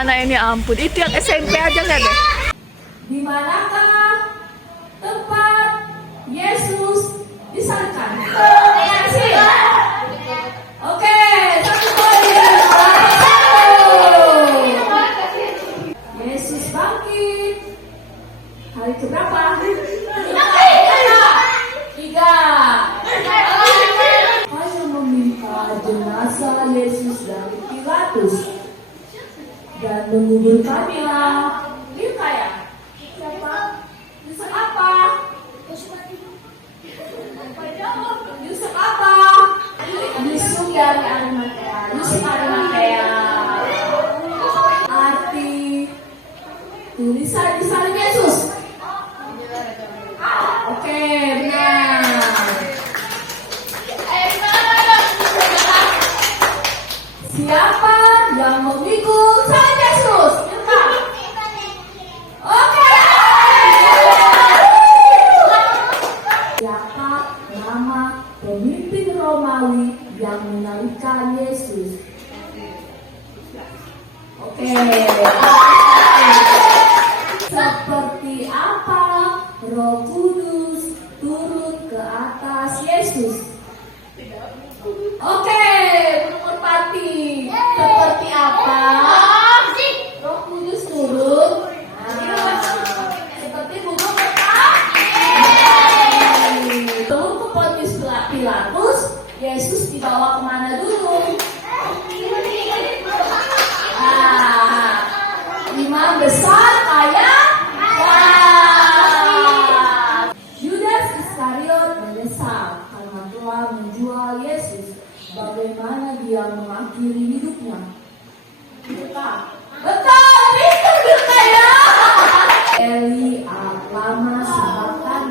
Anak ini ampun, itu yang SMP aja nggak deh? Di manakah tempat Yesus disalibkan? Sih. Oke, satu kali. Yesus bangkit. Hari keberapa? Tiga. Saya meminta jenazah Yesus dari Pilatus dan menguburkannya. Dia kaya. Siapa? Yusuf apa? Yusuf apa? Yusuf dari Arimatea. Yusuf Arimatea. Arti tulisan di salib Yesus. Oke, benar. Siapa yang memikul salib Yesus? Oke. Siapa nama pemimpin Romawi yang menyalibkan Yesus? Oke. Seperti apa Roh Kudus turun ke atas Yesus? Oke, Merpati. Seperti apa Roh Kudus turun? Seperti burung merpati. Turun ke Pontius Pilatus, Yesus dibawa kemana dulu? Imam besar kaya. Yudas Iskariot menyesal karena telah menjual Yesus. Bagaimana dia mengakhiri hidupnya? Betul, itu juga ya. Eli lama sahabat.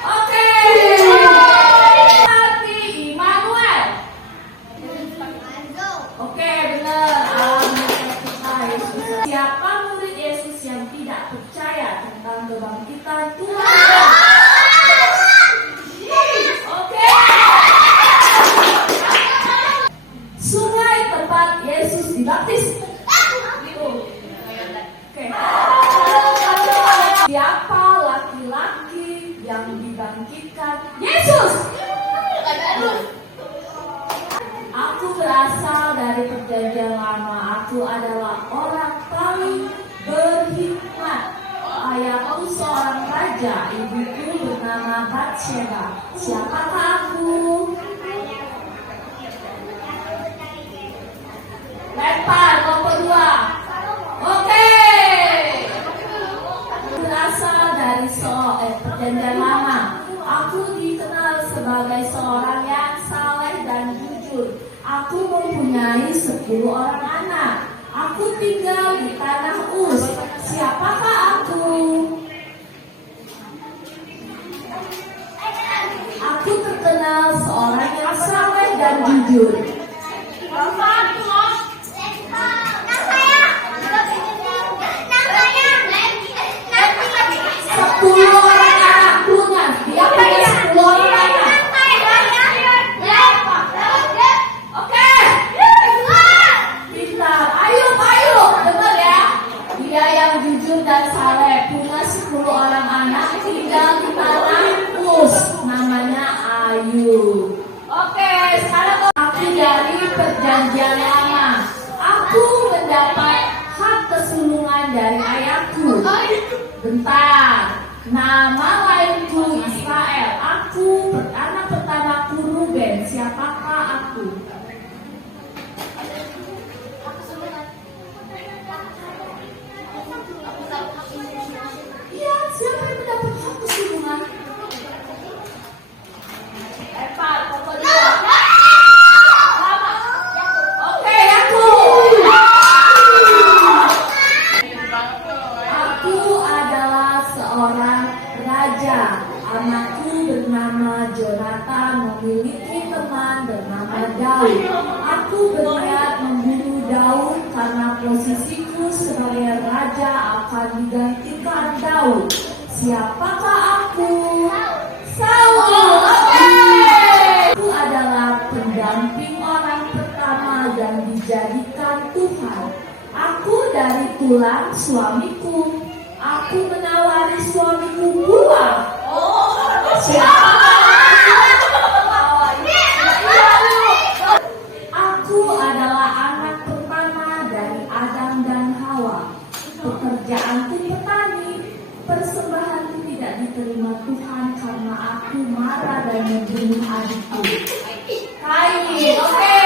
Oke. Hati Immanuel. Oke, benar. Siapa murid Yesus yang tidak percaya tentang kebangkitan Tuhan? Oke. Sungai tempat Yesus dibaptis. Oke. Siapa laki-laki yang dibangkitkan Yesus? Aku berasal dari perjanjian lama. Aku adalah orang paling berhikmat. Ayahku seorang raja, ibuku bernama Batsheba. Siapakah aku? Lempar nomor 2. Oke. Berasal dari perjanjian lama. Aku dikenal sebagai seorang yang saleh dan jujur. Aku mempunyai 10 orang anak. Aku tinggal di tanah Uz. Siapakah aku? Aku terkenal seorang yang saleh dan jujur. Dan saleh punya 10 orang anak, tinggal di tanah Uz, namanya Ayu. Oke, sekarang aku dari perjanjian lama. Aku mendapat hak kesulungan dari ayahku. Bentar, nama lainku Israel. Aku anak pertamaku Ruben. Siapakah aku? Iya, siapa yang mendapat hak kesulungan? Pokoknya. Oke, aku. Aku adalah seorang raja. Anakku bernama Jonathan memiliki teman bernama Daud. Siapakah aku? Saul. Oke. Aku adalah pendamping orang pertama yang dijadikan Tuhan. Aku dari tulang suamiku. Aku menawari suamiku buah. Aku adalah anak pertama dari Adam dan Hawa. Pekerjaanku petani. Persembahanku tidak diterima Tuhan karena aku marah dan membunuh adikku. Kain. Oke.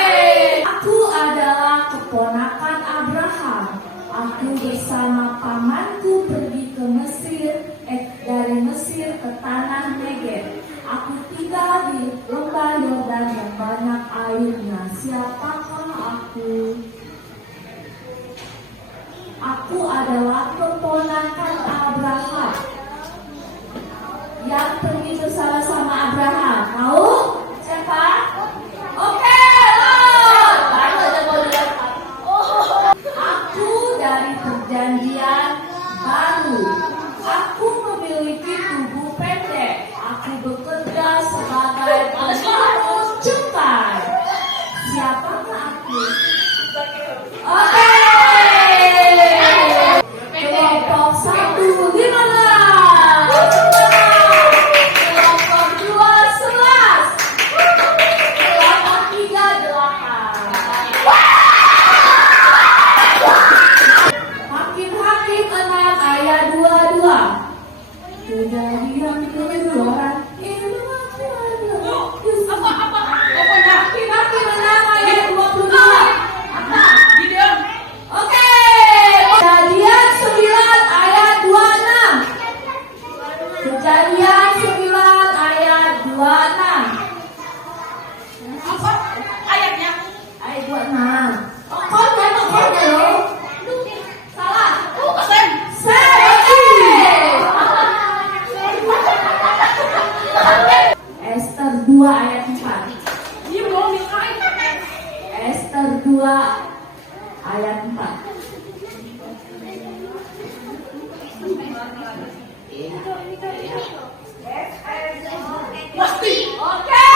Aku adalah keponakan Abraham. Aku bersama pamanku pergi ke Mesir, dari Mesir ke tanah Negev. Aku tinggal di lembah Yordan yang banyak airnya. Siapakah aku? Aku adalah keponakan Abraham yang pergi bersama-sama Abraham. Tahu siapa? Oke, aku dari perjanjian baru. Aku memiliki tubuh pendek. Aku bekerja sebagai pengurus cukai. Siapakah aku? Oke. Kelompok 1 di mana? Kelompok 2 11. Kelompok 3 8. Hakim-hakim 6 ayat 22. Kejadian keluaran Hakim-hakim 6 ayat 22. Oke. Kejadian 9 ayat 26. Kejadian 9 ayat 26. Apa ayatnya? Ayat 26. Pokoknya loh. Salah. Sen. Ester 2 ayat 4. Dia mau nikahin. Ester 2 ayat 4. Pasti. Oke.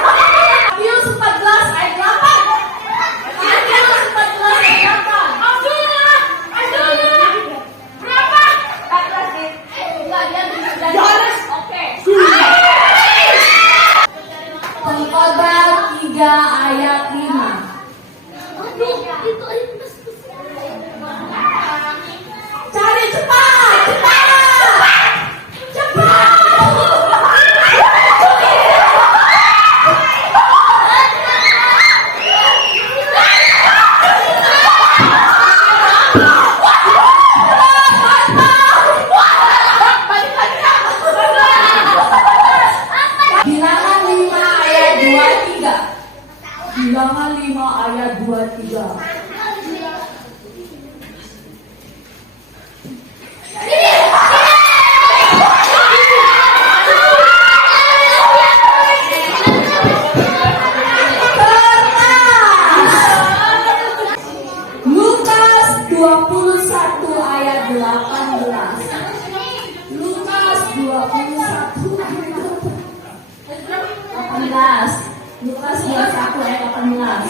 Matius 14 ayat 8. Matius 14 ayat 8. Abdullah. Berapa? Yohanes. Oke. Pengkhotbah 3 ayat 5. Cari cepat. Bilangan 5 ayat 23. Bilangan 5 ayat 23. Lukas 21 ayat 18. Lukas 21 ayat 18. Lukas 21 ayat 18.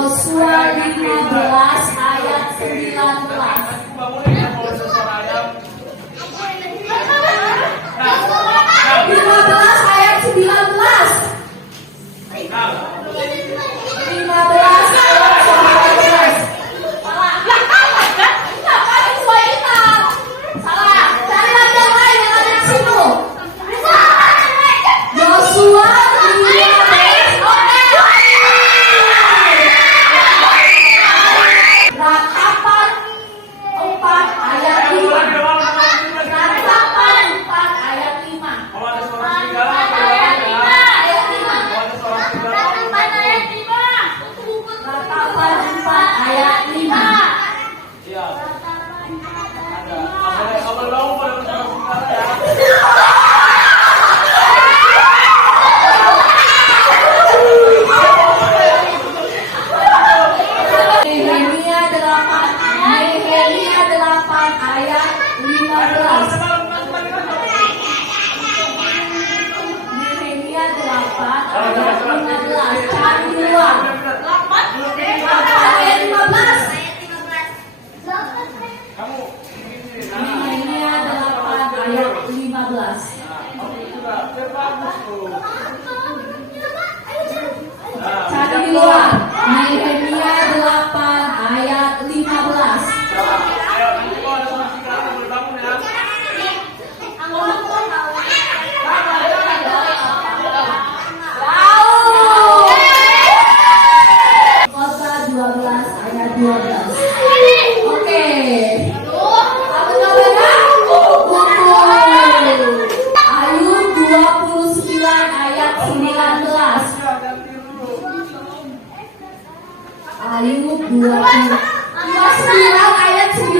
Yosua 15 ayat 19. 15 ayat 19. 15 ayat 19. Salah. Kenapa itu hitam? Salah. Cari lagi yang lain yang ada di situ. Yosua 15. Oke. Ratapan 4 ayat 5. Ratapan 4 ayat 5. Ratapan ayat 5. Ratapan 4 ayat 5. Ayub 29 ayat 19.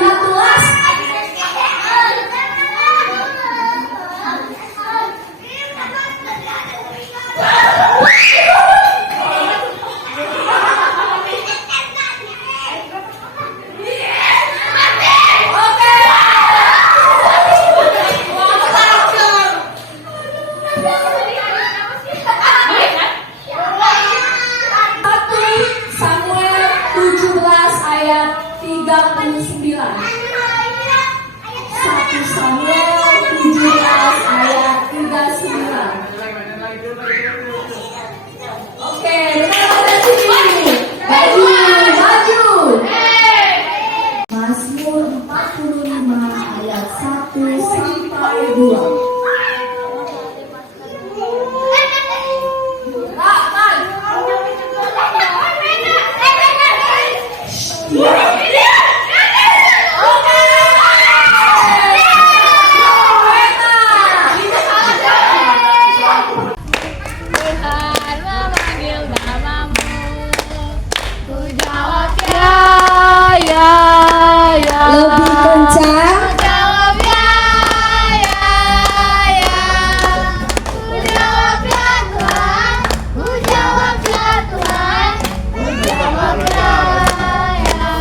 Samuel 17 ayat 39. 1 Samuel 17 ayat 39. Oke, dengar dari sini. Maju, maju. Mazmur 45 ayat 1 sampai 2. Tuhan memanggil namamu, ku jawab ya, ya, ya. Lebih kencang. Ku jawab ya, ya, ya. Ku jawab ya Tuhan, ku jawab ya Tuhan, ku jawab ya, ya,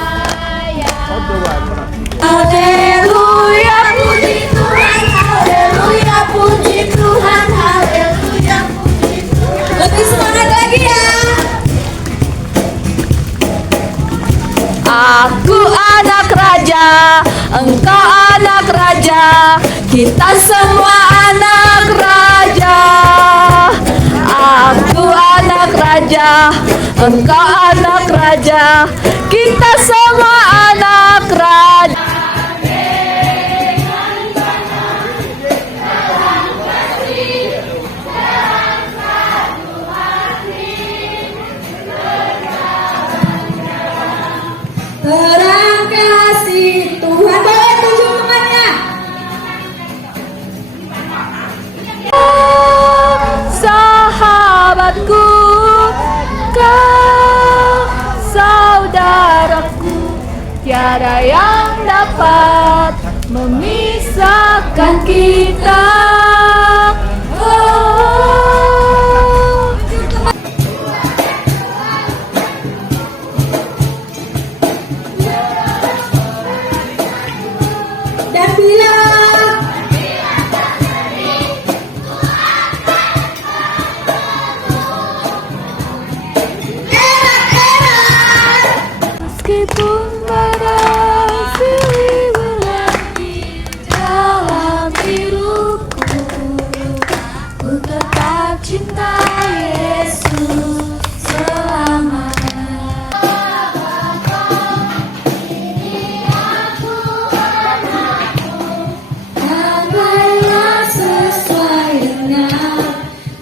ya. Haleluya, puji Tuhan, haleluya, puji Tuhan, haleluya, puji Tuhan. Lebih semangat lagi ya. Aku anak raja, engkau anak raja, kita semua anak raja. Aku anak raja, engkau anak raja, kita semua anak raja. Terang kasih Tuhan. Boleh tunjuk temannya. Sahabatku, kau saudaraku, tiada yang dapat memisahkan kita. Oh. Dan bilang Meskipun badai silih berganti dalam hidupku, ku tetap cinta Yesus selamanya. apabila sesuai dengan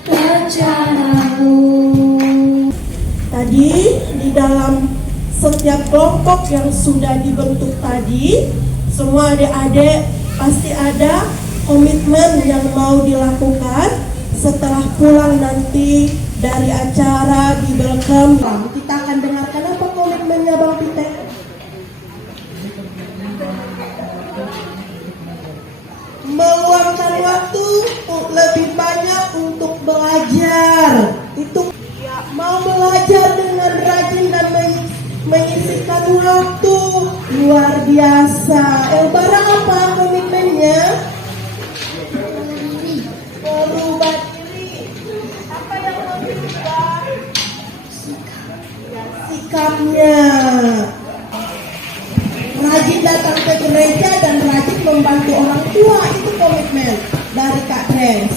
rencanamu. Tadi di dalam setiap kelompok yang sudah dibentuk tadi, semua adik-adik pasti ada komitmen yang mau dilakukan setelah pulang nanti dari acara Bible Camp. Kita akan dengarkan apa komitmennya Bang Peter. Meluangkan waktu lebih banyak untuk belajar. Itu mau belajar dengan rajin dan menyisihkan waktu luar biasa. Bara apa komitmennya? Berubah diri. Apa yang mau dirubah? Sikapnya. Rajin datang ke gereja dan rajin membantu orang tua, itu komitmen dari Kak Dres.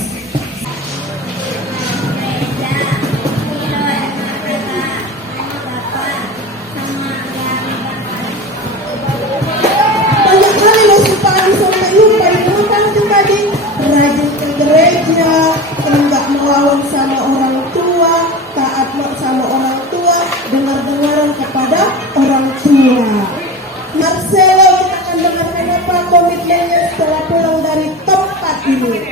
Banyak kali lo supaya sampai lupa diulang tuh tadi. Rajin ke gereja, enggak melawan sama orang tua, taat sama orang tua, dengar-dengaran kepada orang tua. Marcelo, kita akan dengarkan apa komitmennya setelah pulang dari tempat ini.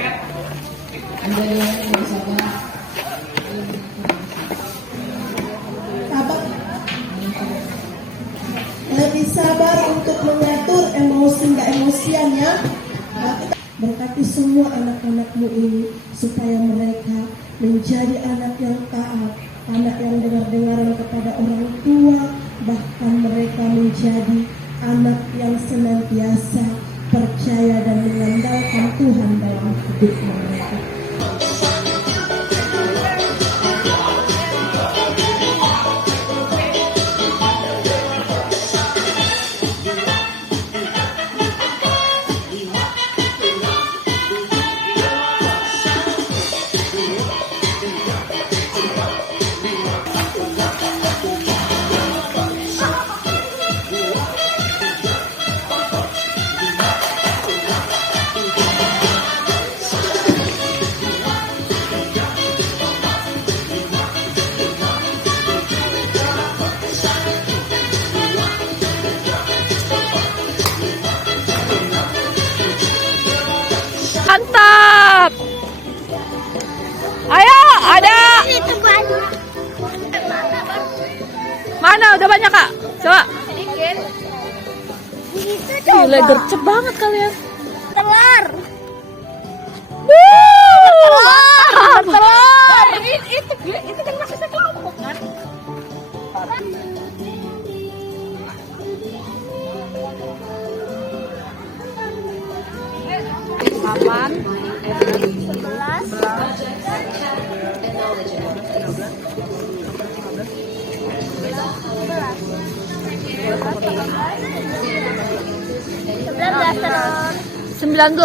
sabar untuk mengatur emosi nggak emosian ya. Berkati semua anak-anakmu ini supaya mereka menjadi anak yang taat, anak yang dengar-dengaran kepada orang tua, bahkan mereka menjadi anak yang senantiasa percaya dan mengandalkan Tuhan dalam hidup mereka. Mantap. Ayo, ada. Mana udah banyak kak? Coba. Gila, gercep banget kalian. Telur. Telur. Itu kan masih sekelompok kan? Papan. 19.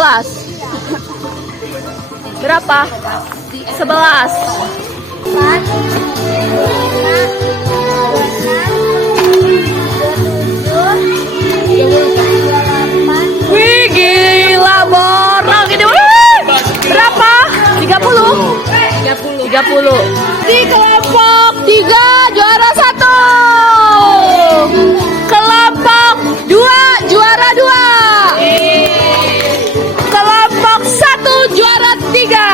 Berapa? 11. Wih, gila borong ini. Wih, berapa? 30. 30. Di kelompok 3 juara 1. Kelompok 2 juara 2. Kelompok 1 juara 3.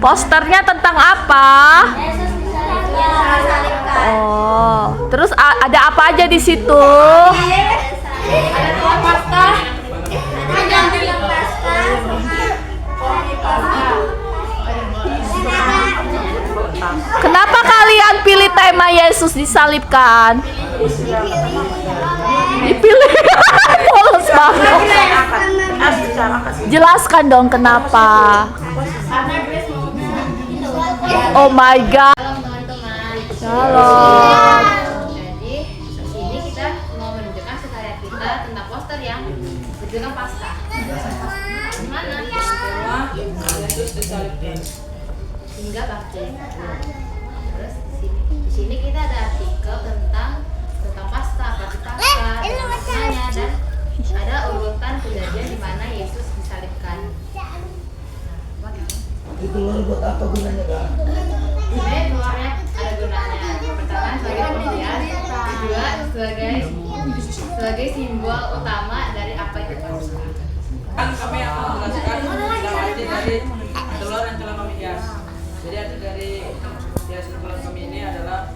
Posternya tentang apa? Oh, terus ada apa aja di situ? Ada pasta. Kenapa kalian pilih tema Yesus disalibkan? Dipilih. Polos banget. Jelaskan dong kenapa. Oh my god. Shalom. Jadi di sini kita mau menunjukkan karya kita tentang poster yang berjudul Pasca. Gimana? Yesus disalibkan. Hingga baptis. Terus di sini kita ada artikel tentang Itu telur buat apa gunanya, Kak? Sebenarnya telurnya ada gunanya. Pertama sebagai penghias, kedua sebagai simbol utama dari apa itu Paskah. Kan kami akan menjelaskan tentang arti dari telur yang telah kami hias. Jadi arti dari hiasan telur kami ini adalah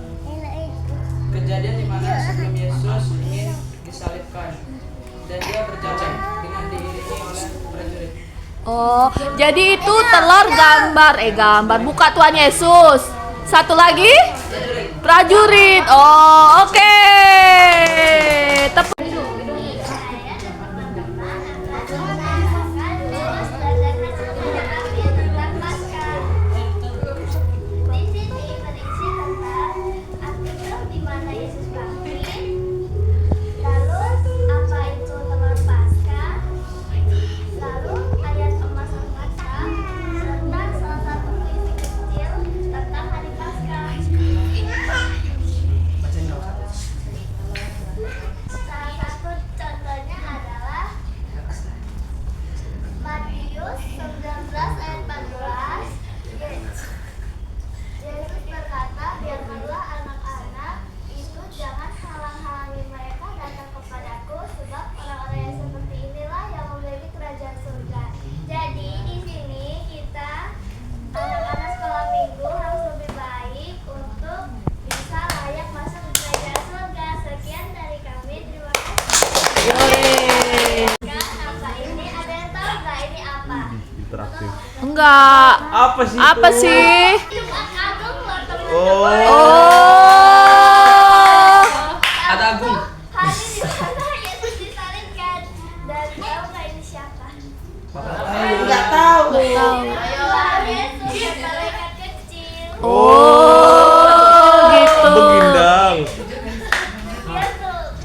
kejadian di mana sebelum Yesus ingin disalibkan dan dia berjalan dengan diiringi oleh prajurit. Oh, jadi itu telur gambar buka Tuhan Yesus. Satu lagi? Prajurit. Oh, oke. Tepuk. Enggak. Apa sih? Apa sih? Oh. Oh. Ada Agung. Hari di mana Yesus disalibkan dan tahu nggak ini siapa? Nggak tahu. Tuhan Yesus yang malaikat kecil. Oh, gitu. Begindang. Dia tuh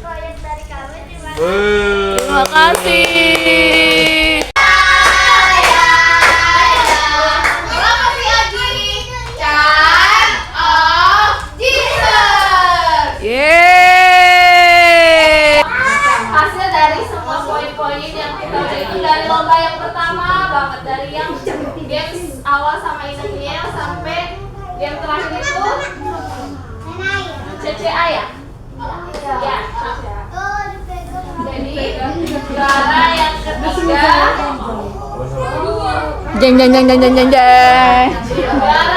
proyek dari kami di mana? Terima kasih. Yeay. Hasil dari semua poin-poin yang kita itu dari lomba yang pertama banget, dari yang games awal sama Indonesia sampai game terakhir itu CCA ya? Ya. Jadi juara yang ketiga Jeng jeng jeng jeng jeng jeng jeng. juara